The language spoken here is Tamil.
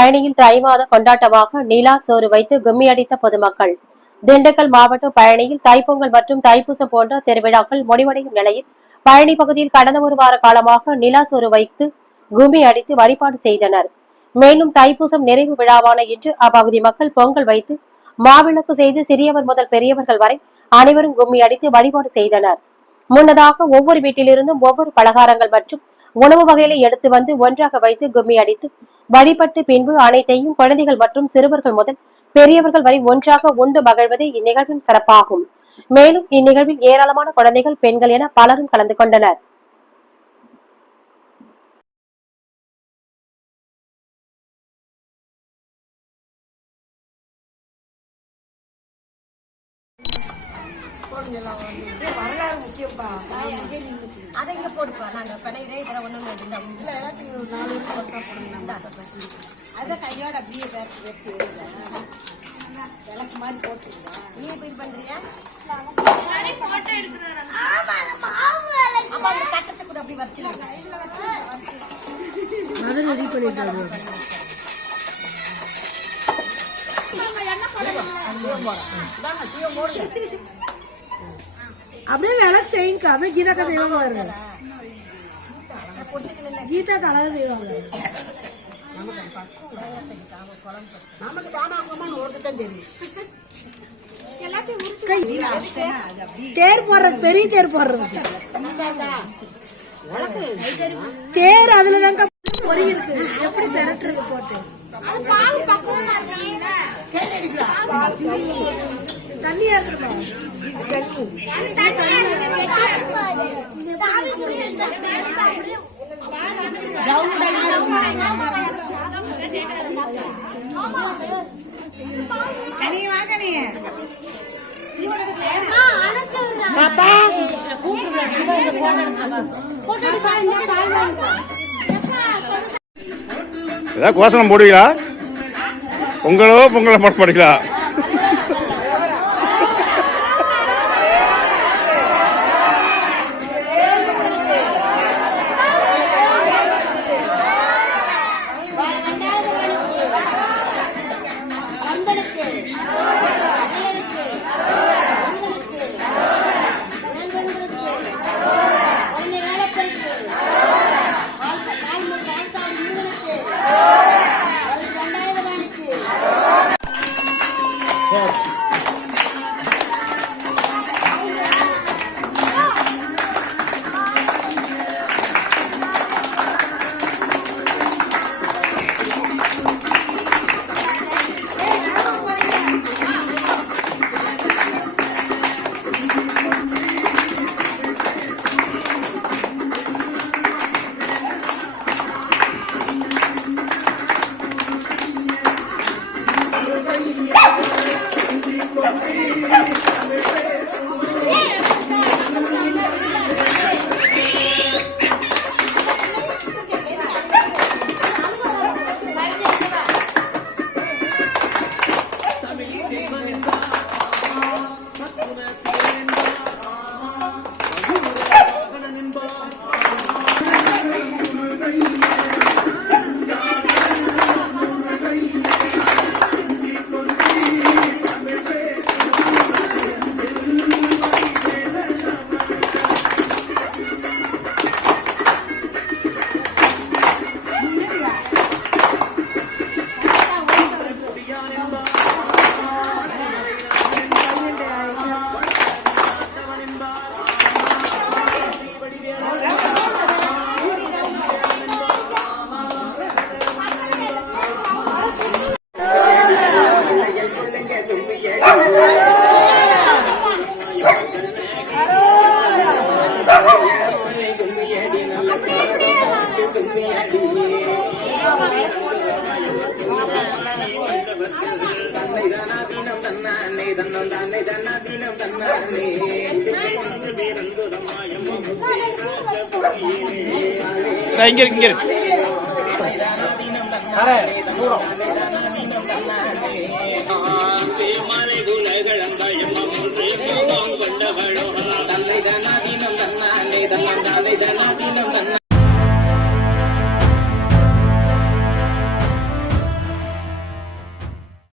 பழனியில் தை மாத கொண்டாட்டமாக நிலா சோறு வைத்து கும்மி அடித்த பொதுமக்கள். திண்டுக்கல் மாவட்டம் பழனியில் தைப்பொங்கல் மற்றும் தைப்பூசம் போன்ற திருவிழாக்கள் முடிவடையும் நிலையில் பழனி பகுதியில் கடந்த ஒரு வார காலமாக நிலா சோறு வைத்து கும்மி அடித்து வழிபாடு செய்தனர். மேலும் தைப்பூசம் நிறைவு விழாவான இன்று அப்பகுதி மக்கள் பொங்கல் வைத்து மாவிளக்கு செய்து சிறியவர் முதல் பெரியவர்கள் வரை அனைவரும் கும்மி அடித்து வழிபாடு செய்தனர். முன்னதாக ஒவ்வொரு வீட்டிலிருந்தும் ஒவ்வொரு பலகாரங்கள் மற்றும் உணவு வகைகளை எடுத்து வந்து ஒன்றாக வைத்து கும்மி அடித்து வழிபட்டு பின்பு அனைத்தையும் குழந்தைகள் மற்றும் சிறுவர்கள் முதல் பெரியவர்கள் வரை ஒன்றாக உண்டு மகிழ்வதே இந்நிகழ்வின் சிறப்பாகும். மேலும் இந்நிகழ்வில் ஏராளமான குழந்தைகள், பெண்கள் என பலரும் கலந்து கொண்டனர். வரலாறு முக்கியப்பா. அதை இங்க போடுப்பா. நாங்க படையிலே இதில் ஒன்றும் எல்லாத்தையும் 4 போடுங்க. அதான் கையோட அப்படியே வெட்டி விளக்கு மாதிரி போட்டுருங்க. நீ எப்படி பண்றியா? அப்ப அந்த கட்டத்தை கூட அப்படி வரிசையில் ரெடி பண்ணிட்டாங்க. அப்படியே விளக்கு செய்யுங்க. அப்படியே கீதாக்கா செய்வாங்க. கீதாக்கா அழகா செய்வாங்க. நமக்கு தாமாக்குமான்னு ஒருத்தான் தெரியும். தேர் போடுறது, பெரிய தேர் போடுறது. தேர் அதுலதாங்க பொறி இருக்கு. எப்படி பெரட்டுறது போட்டு தண்ணியா இருக்கணும். ஏதாவது கோசனம் போடுவீங்களா? பொங்கலை பாட்டு பாடுங்களா? இங்க இருக்கு